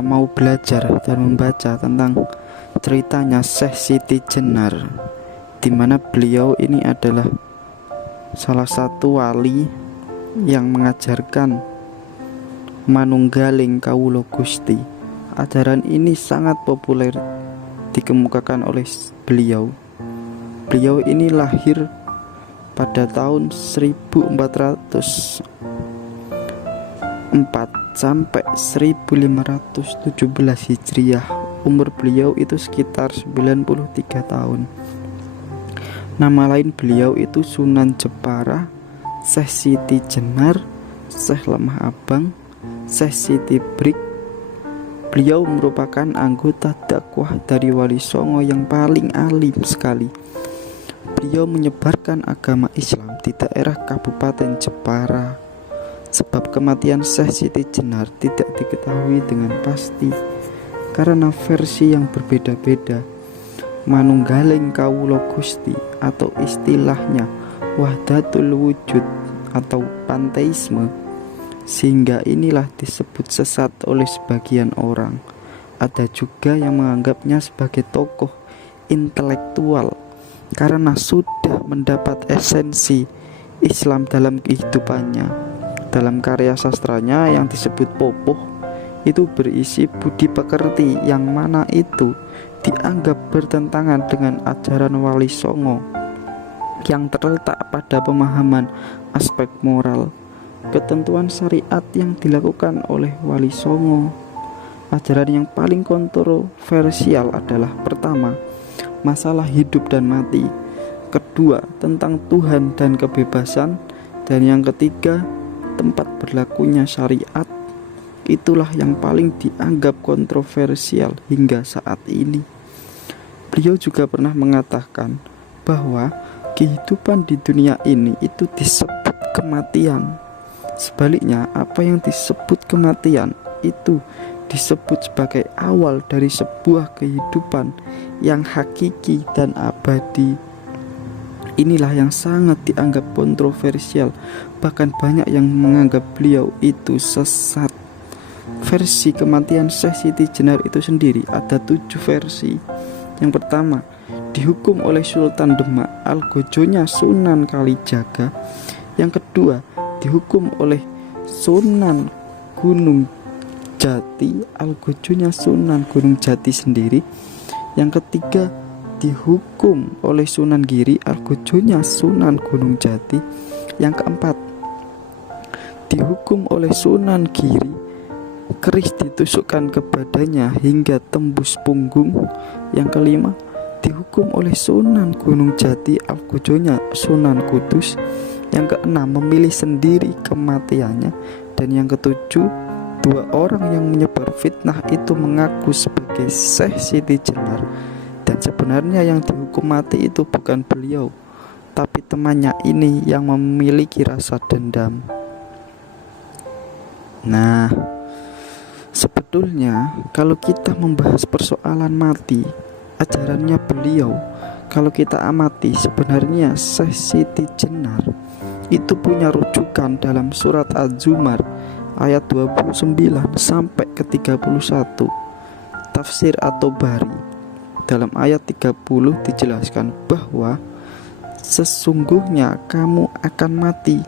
kita mau belajar dan membaca tentang ceritanya Syekh Siti Jenar, di mana beliau ini adalah salah satu wali yang mengajarkan manunggaling kawula Gusti. Ajaran ini sangat populer dikemukakan oleh beliau. Beliau ini lahir pada tahun 1404 sampai 1517 Hijriah. Umur beliau itu sekitar 93 tahun. Nama lain beliau itu Sunan Jepara, Syekh Siti Jenar, Syekh Lemah Abang, Syekh Siti Brik. Beliau merupakan anggota dakwah dari Wali Songo yang paling alim sekali. Beliau menyebarkan agama Islam di daerah Kabupaten Jepara. Sebab kematian Syekh Siti Jenar tidak diketahui dengan pasti karena versi yang berbeda-beda. Manunggaling kawula Gusti atau istilahnya wahdatul wujud atau panteisme, sehingga inilah disebut sesat oleh sebagian orang. Ada juga yang menganggapnya sebagai tokoh intelektual karena sudah mendapat esensi Islam dalam kehidupannya. Dalam karya sastranya yang disebut Popoh itu berisi budi pekerti yang mana itu dianggap bertentangan dengan ajaran Wali Songo yang terletak pada pemahaman aspek moral, ketentuan syariat yang dilakukan oleh Wali Songo. Ajaran yang paling kontroversial adalah pertama, masalah hidup dan mati, kedua, tentang Tuhan dan kebebasan, dan yang ketiga, tempat berlakunya syariat. Itulah yang paling dianggap kontroversial hingga saat ini. Beliau juga pernah mengatakan bahwa kehidupan di dunia ini itu disebut kematian. Sebaliknya, apa yang disebut kematian itu disebut sebagai awal dari sebuah kehidupan yang hakiki dan abadi. Inilah yang sangat dianggap kontroversial. Bahkan banyak yang menganggap beliau itu sesat. Versi kematian Syekh Siti Jenar itu sendiri ada 7 versi. Yang pertama, dihukum oleh Sultan Demak, algojonya Sunan Kalijaga. Yang kedua, dihukum oleh Sunan Gunung Jati, algojonya Sunan Gunung Jati sendiri. Yang ketiga, dihukum oleh Sunan Giri, algojonya Sunan Gunung Jati. Yang keempat, dihukum oleh Sunan Giri, keris ditusukkan ke badannya hingga tembus punggung. Yang kelima, dihukum oleh Sunan Gunung Jati, algojonya Sunan Kudus. Yang keenam, memilih sendiri kematiannya. Dan yang ketujuh, 2 orang yang menyebar fitnah itu mengaku sebagai Syekh Siti Jenar. Dan sebenarnya yang dihukum mati itu bukan beliau, tapi temannya ini yang memiliki rasa dendam. Nah, sebetulnya kalau kita membahas persoalan mati, ajarannya beliau, kalau kita amati sebenarnya Syekh Siti Jenar itu punya rujukan dalam surat Az-Zumar ayat 29 sampai ke 31. Tafsir atau Bari. Dalam ayat 30 dijelaskan bahwa sesungguhnya kamu akan mati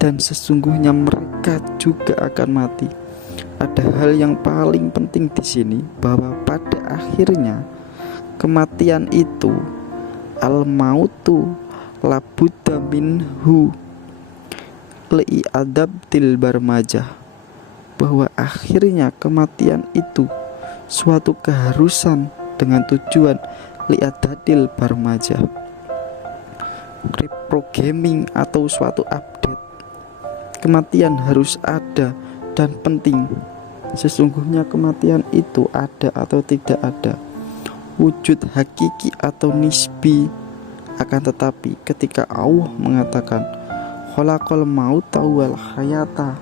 dan sesungguhnya mereka juga akan mati. Ada hal yang paling penting di sini, bahwa pada akhirnya kematian itu al-mautu labudda minhu li adabtil barmajah, bahwa akhirnya kematian itu suatu keharusan dengan tujuan liadadil barmajah, reprogramming atau suatu update. Kematian harus ada dan penting. Sesungguhnya kematian itu ada atau tidak ada, wujud hakiki atau nisbi. Akan tetapi ketika Allah mengatakan khalaqal mauta wal hayata,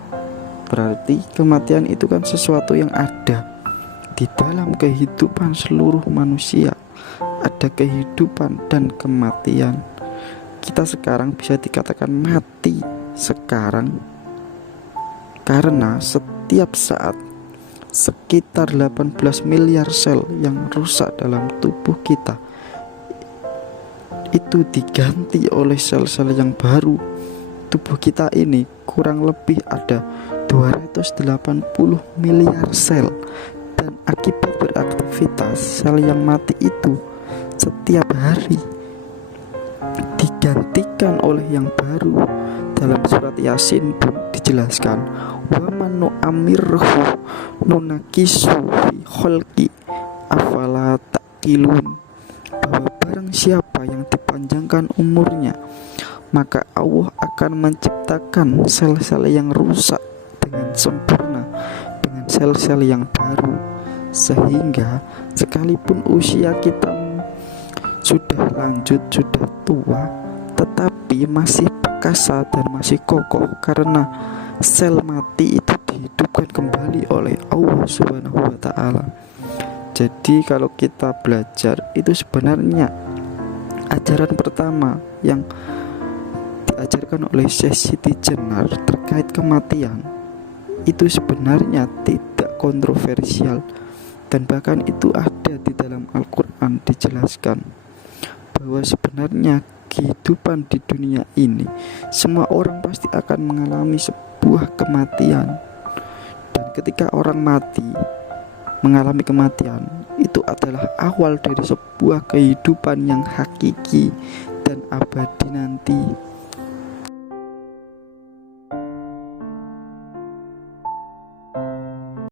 berarti kematian itu kan sesuatu yang ada di dalam kehidupan seluruh manusia. Ada kehidupan dan kematian. Kita sekarang bisa dikatakan mati sekarang karena setiap saat, sekitar 18 miliar sel yang rusak dalam tubuh kita itu diganti oleh sel-sel yang baru. Tubuh kita ini kurang lebih ada 280 miliar sel, dan akibat beraktivitas sel yang mati itu setiap hari digantikan oleh yang baru. Dalam surat Yasin pun dijelaskan, wa man nu'ammirhu nunakisu fi khalqi afala ta'qilun, bahwa barang siapa yang dipanjangkan umurnya, maka Allah akan menciptakan sel-sel yang rusak dengan sempurna dengan sel-sel yang baru, sehingga sekalipun usia kita sudah lanjut, sudah tua, tetapi masih perkasa dan masih kokoh karena sel mati itu dihidupkan kembali oleh Allah Subhanahu wa Ta'ala. Jadi kalau kita belajar itu sebenarnya ajaran pertama yang diajarkan oleh Syekh Siti Jenar terkait kematian itu sebenarnya tidak kontroversial, dan bahkan itu ada di dalam Al-Quran dijelaskan bahwa sebenarnya kehidupan di dunia ini semua orang pasti akan mengalami sebuah kematian, dan ketika orang mati mengalami kematian itu adalah awal dari sebuah kehidupan yang hakiki dan abadi nanti.